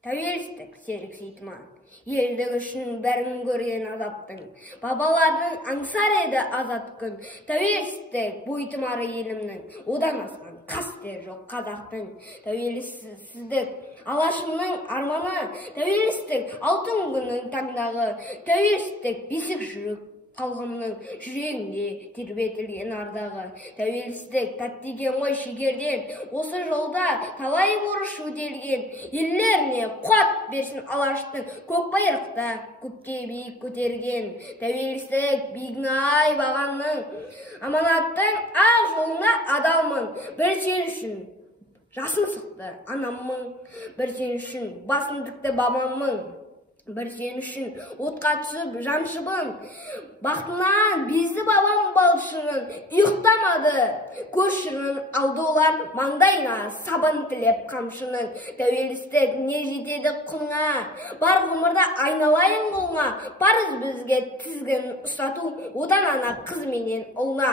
Тәуелсіздік Серік Сейтман. Елдің үшін бәрін көрген азаттың, бабалардың аңсар еді азат күн. Тәуелсіздік бойтұмары елімнің, одан асқан қастер жоқ қазақтың. Тәуелсіздік алашымның арманы, тәуелсіздік алтын күннің таңдағы, тәуелсіздік бесік жүрек қалғымның жүрегінде тербетілген ардағы. Тәуелсіздік тәтті екен ғой шекерден, осы жолда талай борыш өтелген. Еллеріне қуат берсін алаштың, көк байрақта көкке биік көтерген. Тәуелсіздік биігнай бағанның, аманаттың ақ жолына адалмын. Бір сен үшін жасым сықты анаммын, бір сен үшін басым тікті бабаммын. Бір сен үшін отқа түсіп жаншыбын, бақытынан безді бабам балшығын. Ұйықтамады көз шырын, алды олар маңдайына сабын тілеп қамшының. Тәуелсіздік не жетеді құлыңа, бар ғұмырда айналайын қолыңа. Парыз бізге тізгін ұстату, отан ана қыз менен ұлына.